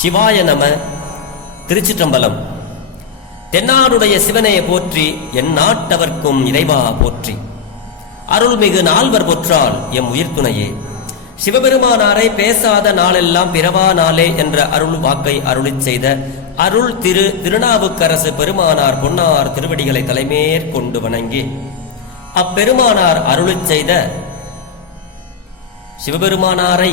சிவாய நம திருச்சிற்றம்பலம். தென்னாடுடைய சிவனையை போற்றி என் நாட்டவர்க்கும் இறைவா போற்றி. அருள்மிகு நால்வர் பொற்றால் எம் உயிர்த்துணையே. சிவபெருமானாரை பேசாத நாளெல்லாம் பிறவா நாளே என்ற அருள் வாக்கை அருளிச் செய்த அருள் திரு திருநாவுக்கரசு பெருமானார் பொன்னார் திருவடிகளை தலைமேற்கொண்டு வணங்கி அப்பெருமானார் அருளிச் செய்த சிவபெருமானாரை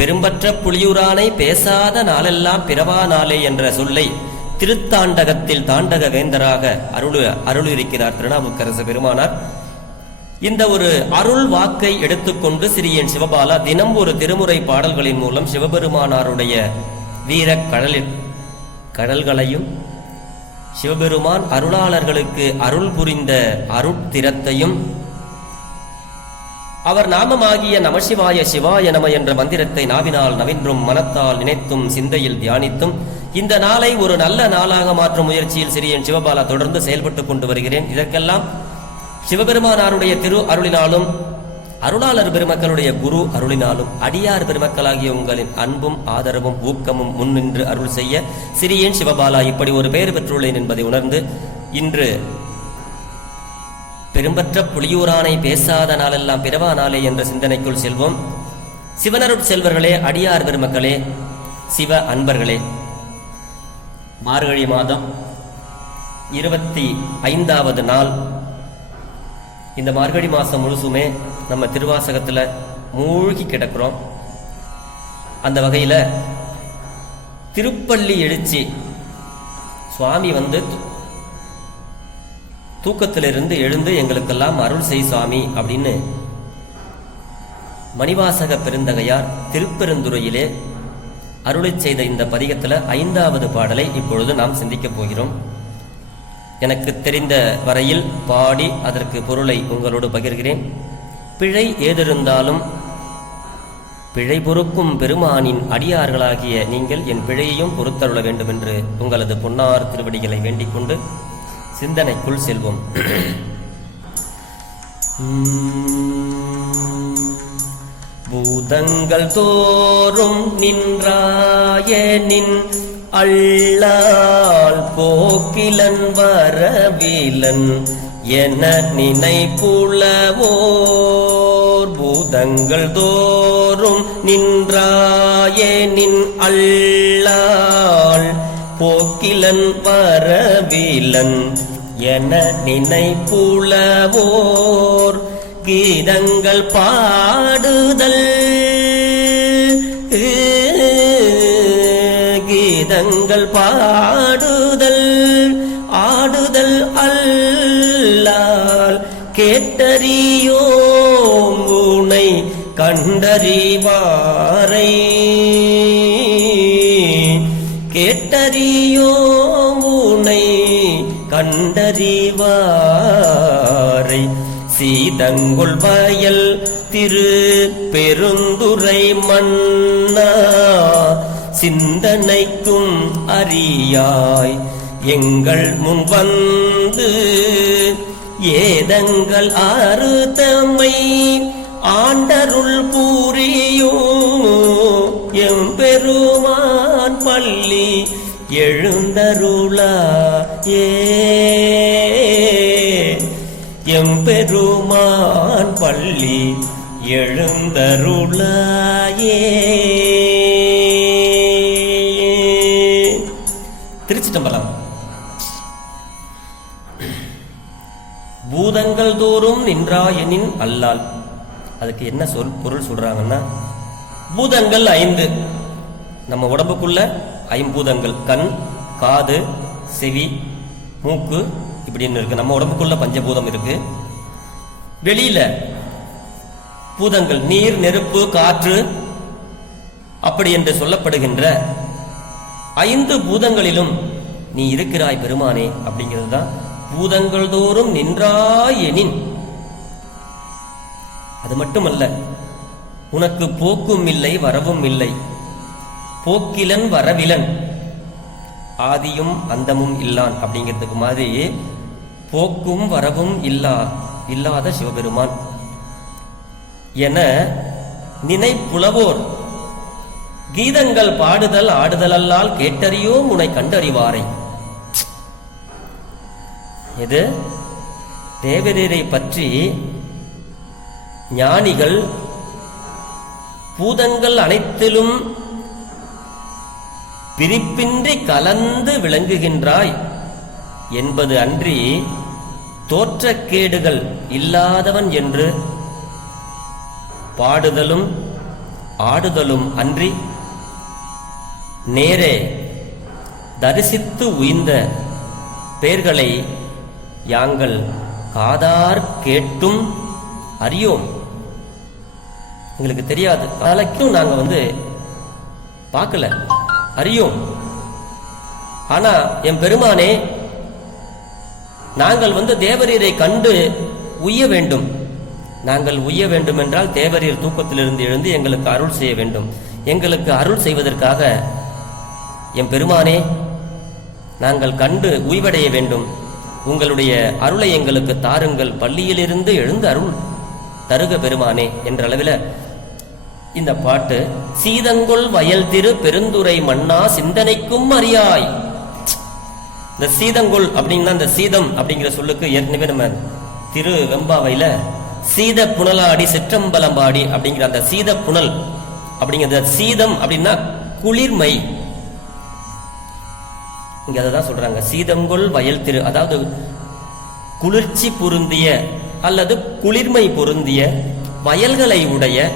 பெரும்பற்ற புலியூரானை பேசாத நாளெல்லாம் பிறவா நாளே என்ற சொல்லை திருத்தாண்டகத்தில் தாண்டக வேந்தராக அருள் அருளிருக்கிறார் திருநாவுக்கரசு பெருமானார். இந்த ஒரு அருள் வாக்கை எடுத்துக்கொண்டு சிறியன் சிவபாலா தினம் ஒரு திருமுறை பாடல்களின் மூலம் சிவபெருமானாருடைய வீர கடலில் கடல்களையும் சிவபெருமான் அருளாளர்களுக்கு அருள் புரிந்த அருட்திறத்தையும் அவர் நாமமாகிய நமசிவாய சிவாய நம என்ற மந்திரத்தை நாவினால் நவின்றும் மனத்தால் நினைத்தும் சிந்தையில் தியானித்தும் இந்த நாளை ஒரு நல்ல நாளாக மாற்றும் முயற்சியில் சிறியன் சிவபாலா தொடர்ந்து செயல்பட்டுக் கொண்டு வருகிறேன். இதற்கெல்லாம் சிவபெருமானாருடைய திரு அருளினாலும் அருளாளர் பெருமக்களுடைய குரு அருளினாலும் அடியார் பெருமக்களாகிய உங்களின் அன்பும் ஆதரவும் ஊக்கமும் முன்னின்று அருள் செய்ய சிறியன் சிவபாலா இப்படி ஒரு பெயர் பெற்றுள்ளேன் என்பதை உணர்ந்து இன்று பெரும்பற்ற புலியூரானை பேசாத நாளெல்லாம் பிறவா நாளே என்ற சிந்தனைக்குள் செல்வோம். சிவனருட் செல்வர்களே அடியார் பெருமக்களே சிவ அன்பர்களே. மார்கழி மாதம் இருபத்தி ஐந்தாவது நாள். இந்த மார்கழி மாதம் முழுசுமே நம்ம திருவாசகத்தில் மூழ்கி கிடக்கிறோம். அந்த வகையில் திருப்பள்ளி எழுச்சி. சுவாமி வந்து தூக்கத்திலிருந்து எழுந்து எங்களுக்கெல்லாம் அருள் செய் சுவாமி அப்படின்னு மணிவாசக பெருந்தகையார் திருப்பெருந்துறையிலே அருளைச் செய்த இந்த பதிகத்தில் ஐந்தாவது பாடலை இப்பொழுது நாம் சிந்திக்கப் போகிறோம். எனக்கு தெரிந்த வரையில் பாடி அதற்கு பொருளை உங்களோடு பகிர்கிறேன். பிழை ஏதிருந்தாலும் பிழை பொறுக்கும் பெருமானின் அடியார்களாகிய நீங்கள் என் பிழையையும் பொறுத்தருள வேண்டும் என்று உங்களது பொன்னார் திருவடிகளை வேண்டிக் கொண்டு சிந்தனைக்குள் செல்வோம். பூதங்கள் தோறும் நின்றாயனின் அள்ளால் போக்கிலன் வரவிலன் என நினைப்புலவோர். பூதங்கள் தோறும் நின்றாயனின் அள்ளால் போக்கிலன் வரவிலன் என நினைப்புலவோர் கீதங்கள் பாடுதல். கீதங்கள் பாடுதல் ஆடுதல் அல்லால் கேட்டறியோம் உனை கண்டறிவார். கண்டறிவாரை. சீதங்குள் வயல் திரு பெருந்துரை மன்னா. சிந்தனைக்கும் அறியாய் எங்கள் முன் வந்து ஏதங்கள் ஆறு ஆறுதமை ஆண்டருள் பூரியும் எம் பெருமான் பள்ளி எழுந்தருளா ஏ பெருமான் பள்ளி எழுந்தருளாயே. திருச்சிட்டம்பலம். பூதங்கள் தோறும் நின்றாயனின் அல்லால். அதுக்கு என்ன சொல் பொருள் சொல்றாங்கன்னா பூதங்கள் ஐந்து. நம்ம உடம்புக்குள்ள ஐம்பூதங்கள் கண் காது செவி மூக்கு இப்படின்னு இருக்கு. நம்ம உடம்புக்குள்ள பஞ்சபூதம் இருக்கு. வெளியில பூதங்கள் நீர் நெருப்பு காற்று அப்படி என்று சொல்லப்படுகின்ற ஐந்து பூதங்களிலும் நீ இருக்கிறாய் பெருமானே அப்படிங்கிறது தான் பூதங்கள் தோறும் நின்றாய் எனின் அது மட்டுமல்ல உனக்கு போக்கும் இல்லை வரவும் இல்லை. போக்கிலன் வரவிலன். ஆதியும் அந்தமும் இல்லான் அப்படிங்கிறதுக்கு மாதிரி போக்கும் வரவும் இல்லா. இல்லாத சிவபெருமான். என நினைப்புலவோர் கீதங்கள் பாடுதல் ஆடுதலல்லால் கேட்டறியோம் உனை கண்டறிவாரை. இது தேவரீரை பற்றி ஞானிகள் பூதங்கள் அனைத்திலும் பிரிப்பின்றி கலந்து விளங்குகின்றாய் என்பது அன்றி தோற்றக்கேடுகள் இல்லாதவன் என்று பாடுதலும் ஆடுதலும் அன்றி நேரே தரிசித்து உய்ந்த பேர்களை யாங்கள் காதார் கேட்டும் அறியோம்? எங்களுக்கு தெரியாது. நாளைக்கும் நாங்கள் வந்து பார்க்கல. அறியோம். ஆனா என் பெருமானே நாங்கள் வந்து தேவரீரை கண்டு உய்ய வேண்டும். நாங்கள் உய்ய வேண்டும் என்றால் தேவரீர் தூக்கத்திலிருந்து எழுந்து எங்களுக்கு அருள் செய்ய வேண்டும். எங்களுக்கு அருள் செய்வதற்காக என் பெருமானே நாங்கள் கண்டு உய்வடைய வேண்டும். உங்களுடைய அருளை எங்களுக்கு தாருங்கள். பள்ளியிலிருந்து எழுந்து அருள் தருக பெருமானே என்ற அளவில் இந்த பாட்டு சீதங்கொள் வயல் திரு பெருந்துரை மன்னா சிந்தனைக்கும் அறியாய். இந்த சீதங்கொள் அப்படின்னா இந்த சீதம் அப்படிங்கிற சொல்லுக்கு ஏற்கனவே நம்ம திரு வெம்பாவையில சீத புனலாடி சிற்றம்பலம்பாடி அப்படிங்கிற அந்த சீத புனல் அப்படிங்கிறது. சீதம் அப்படின்னா குளிர்மை. இங்க அதை தான் சொல்றாங்க. சீதங்கொள் வயல் திரு அதாவது குளிர்ச்சி பொருந்திய அல்லது குளிர்மை பொருந்திய வயல்களை உடைய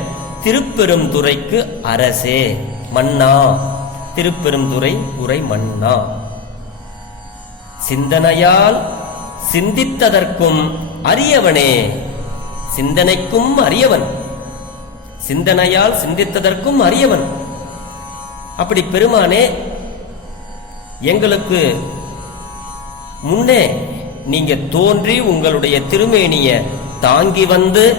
திருப்பெருந்துறைக்கு அரசே மன்னா. திருப்பெருந்துறை உரை மன்னா. சிந்தனையால் சிந்தித்ததற்கும் அரியவனே. சிந்தனைக்கும் அரியவன். சிந்தனையால் சிந்தித்ததற்கும் அரியவன். அப்படி பெருமானே எங்களுக்கு முன்னே நீங்க தோன்றி உங்களுடைய திருமேனிய தாங்கி வந்து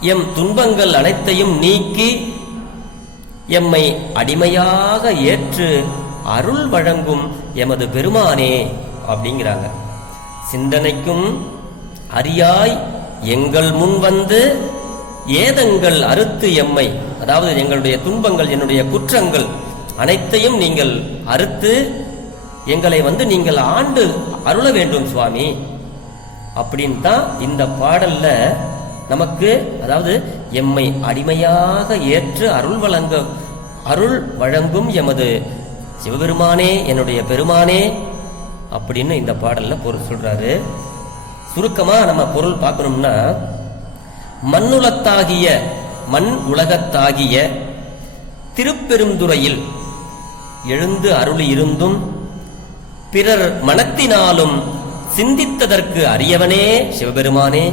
எம் துன்பங்கள் அனைத்தையும் நீக்கி எம்மை அடிமையாக ஏற்று அருள் வழங்கும் எமது பெருமானே அப்படிங்கிறாங்க. சிந்தனைக்கும் அறியாய் எங்கள் முன் வந்து ஏதங்கள் அறுத்து எம்மை அதாவது எங்களுடைய துன்பங்கள் என்னுடைய குற்றங்கள் அனைத்தையும் நீங்கள் அறுத்து எங்களை வந்து நீங்கள் ஆண்டு அருள வேண்டும் சுவாமி. அப்படின்னு தான் இந்த பாடல்ல நமக்கு அதாவது எம்மை அடிமையாக ஏற்று அருள் வழங்க அருள் வழங்கும் எமது சிவபெருமானே என்னுடைய பெருமானே அப்படின்னு இந்த பாடல்ல பொருள் சொல்றாரு. சுருக்கமா நம்ம பொருள் பார்க்கணும்னா மண்ணுலத்தாகிய மண் உலகத்தாகிய திருப்பெருந்துறையில் எழுந்து அருளி இருந்தும் பிறர் மனத்தினாலும் சிந்தித்ததற்கு அரியவனே சிவபெருமானே.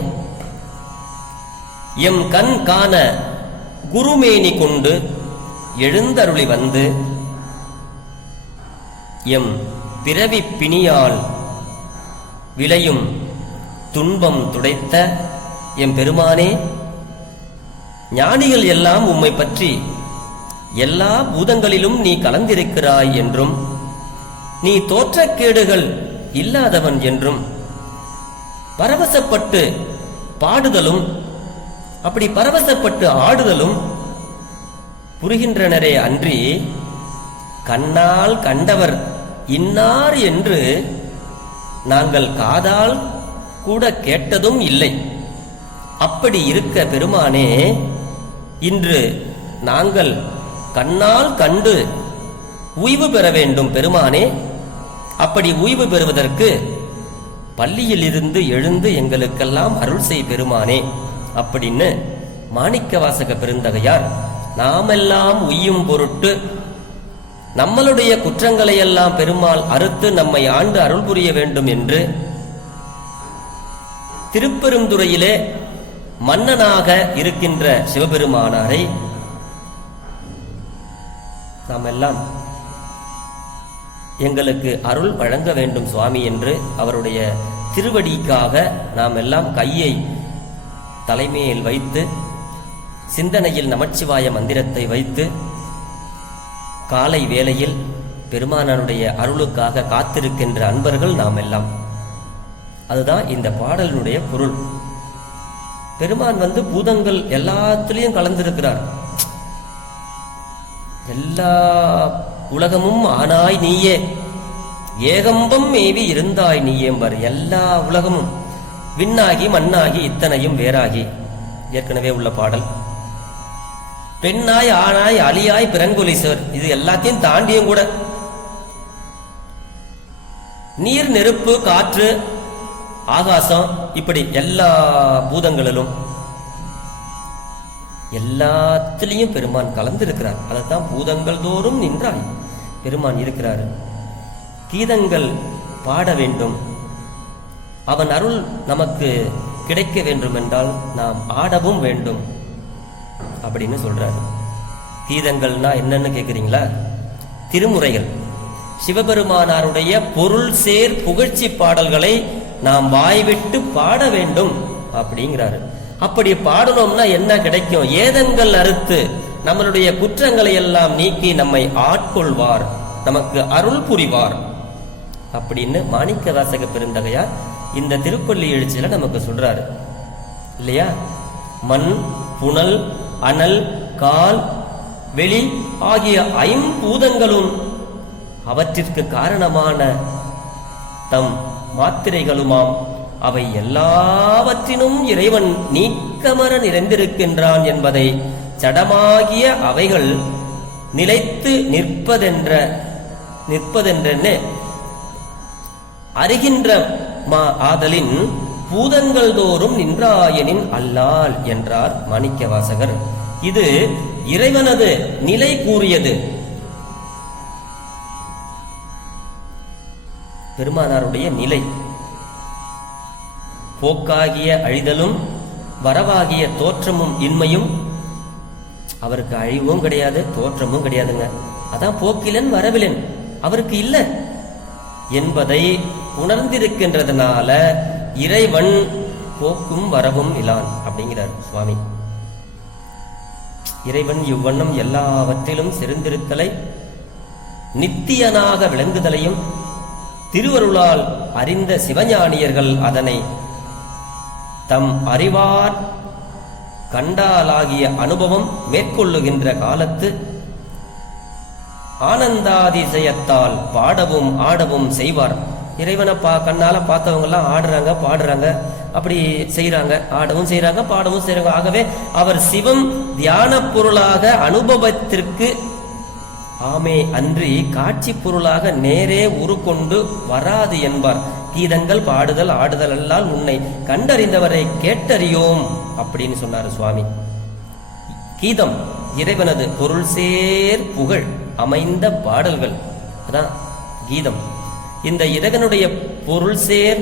எம் கண் காண குருமேனி கொண்டு எழுந்தருளி வந்து எம் பிறவி பிணியால் விளையும் துன்பம் துடைத்த எம் பெருமானே ஞானிகள் எல்லாம் உம்மை பற்றி எல்லா பூதங்களிலும் நீ கலந்திருக்கிறாய் என்றும் நீ தோற்றக்கேடுகள் இல்லாதவன் என்றும் பரவசப்பட்டு பாடுதலும் அப்படி பரவசப்பட்டு ஆடுதலும் புரிகின்றனரே அன்றி கண்ணால் கண்டவர் இன்னார் என்று நாங்கள் காதால் கூட கேட்டதும் இல்லை. அப்படி இருக்க பெருமானே இன்று நாங்கள் கண்ணால் கண்டு உய்வு பெற வேண்டும் பெருமானே. அப்படி உய்வு பெறுவதற்கு பள்ளியிலிருந்து எழுந்து எங்களுக்கெல்லாம் அருள் செய் பெருமானே அப்படின்னு மாணிக்கவாசக பெருந்தகையார் நாமெல்லாம் உய்யும் பொருட்டு நம்மளுடைய குற்றங்களை எல்லாம் பெருமாள் அறுத்து நம்மை ஆண்டு அருள் புரிய வேண்டும் என்று திருப்பெருந்துறையிலே மன்னனாக இருக்கின்ற சிவபெருமானாரை நாம் எல்லாம் எங்களுக்கு அருள் வழங்க வேண்டும் சுவாமி என்று அவருடைய திருவடிக்காக நாம் எல்லாம் கையை தலைமையில் வைத்து சிந்தனையில் நமச்சிவாய மந்திரத்தை வைத்து காலை வேளையில் பெருமானனுடைய அருளுக்காக காத்திருக்கின்ற அன்பர்கள் நாம் எல்லாம் அதுதான் இந்த பாடலினுடைய பொருள். பெருமான் வந்து பூதங்கள் எல்லாத்துலேயும் கலந்திருக்கிறார். எல்லா உலகமும் ஆனாய் நீயே. ஏகம்பம் மேவி இருந்தாய் நீயேம்பர். எல்லா உலகமும். விண்ணாகி மண்ணாகி இத்தனையும் வேறாகி. ஏற்கனவே உள்ள பாடல். பெண்ணாய் ஆணாய் அலியாய் பிறங்குலிசர் இது எல்லாத்தையும் தாண்டியும் கூட. நீர் நெருப்பு காற்று ஆகாசம் இப்படி எல்லா பூதங்களிலும் எல்லாத்திலையும் பெருமான் கலந்திருக்கிறார். அதைத்தான் பூதங்கள் தோறும் நின்றாய். பெருமான் இருக்கிறார். கீதங்கள் பாட வேண்டும். அவன் அருள் நமக்கு கிடைக்க வேண்டும் என்றால் நாம் ஆடவும் வேண்டும். அப்படின்னு சொல்கிறாரு கீதங்கள்னா என்னன்னு கேட்குறீங்களா திருமுறைகள். சிவபெருமானாருடைய பொருள் சேர் புகழ்ச்சி பாடல்களை நாம் வாய்விட்டு பாட வேண்டும் அப்படிங்கிறாரு. அப்படி பாடணும்னா என்ன கிடைக்கும்? ஏதங்கள் அறுத்து நம்மளுடைய குற்றங்களை எல்லாம் நீக்கி நம்மை ஆட்கொள்வார். நமக்கு அருள் புரிவார். அப்படின்னு மாணிக்க வாசக பெருந்தகையார் இந்த திருப்பள்ளி எழுச்சியில நமக்கு சொல்றாரு. இல்லையா? மண் புனல் அனல் கால் வெளி ஆகிய ஐம்பூதங்களும் அவற்றிற்கு காரணமான தம் மாத்திரைகளுமாம். அவை எல்லாவற்றினும் இறைவன் நீக்கமர நிறைந்திருக்கின்றான் என்பதை ஜடமாகிய அவைகள் நிலைத்து நிற்பதென்ற நிற்பதென்றென்னு? அறிகின்ற மா ஆதலின் பூதங்கள் தோறும் நின்றாயனின் அல்லால் என்றார் மாணிக்க வாசகர் இது இறைவனது நிலை கூறியது. பெருமானாருடைய நிலை. போக்காகிய அழிதலும் வரவாகிய தோற்றமும் இன்மையும் அவருக்கு அழிவும் கிடையாது தோற்றமும் கிடையாதுங்க. அதான் போக்கிலன் வரவிலன். அவருக்கு இல்ல. என்பதை உணர்ந்திருக்கின்றதுனால இறைவன் போக்கும் வரவும் இலான் அப்படிங்கிறார் சுவாமி. இறைவன் இவ்வண்ணம் எல்லாவற்றிலும் சிறந்திருத்தலை நித்தியனாக விளங்குதலையும் திருவருளால் அறிந்த சிவஞானியர்கள் அதனை தம் அறிவார் கண்டாலாகிய அனுபவம் மேற்கொள்ளுகின்ற காலத்து ஆனந்தாதிசயத்தால் பாடவும் ஆடவும் செய்வார். இறைவனை பா கண்ணால் பார்த்தவங்கெல்லாம் ஆடுறாங்க பாடுறாங்க. அப்படி செய்கிறாங்க ஆடவும் செய்கிறாங்க பாடவும் செய்கிறாங்க ஆகவே அவர் சிவம் தியான பொருளாக அனுபவத்திற்கு ஆமே அன்றி காட்சி பொருளாக நேரே உருக்கொண்டு வராது என்பார். கீதங்கள் பாடுதல் ஆடுதல் எல்லாம் உன்னை கண்டறிந்தவரை கேட்டறியோம் அப்படின்னு சொன்னார் சுவாமி. கீதம் இறைவனது பொருள் சேர் புகழ் அமைந்த பாடல்கள். அதான் கீதம். இந்த இறைவனுடைய பொருள் சேர்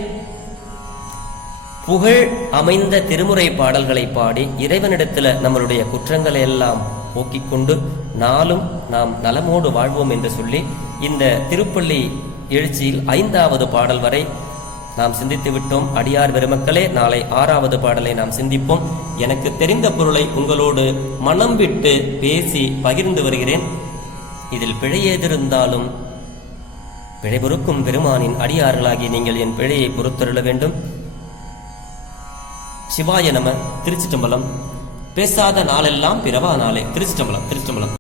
புகழ் அமைந்த திருமுறை பாடல்களை பாடி இறைவனிடத்துல நம்மளுடைய குற்றங்களை எல்லாம் போக்கிக் கொண்டு நாளும் நாம் நலமோடு வாழ்வோம் என்று சொல்லி இந்த திருப்பள்ளி எழுச்சியில் ஐந்தாவது பாடல் வரை நாம் சிந்தித்து விட்டோம். அடியார் பெருமக்களே நாளை ஆறாவது பாடலை நாம் சிந்திப்போம். எனக்கு தெரிந்த பொருளை உங்களோடு மனம் விட்டு பேசி பகிர்ந்து வருகிறேன். இதில் பிழை ஏதிருந்தாலும் பிழை பொறுக்கும் பெருமானின் அடியார்களாகி நீங்கள் என் பிழையை பொறுத்தருள வேண்டும். சிவாய நம திருச்சிற்றம்பலம். பேசாத நாளெல்லாம் பிறவா நாளே. திருச்சிற்றம்பலம் திருச்சிட்டம்பலம்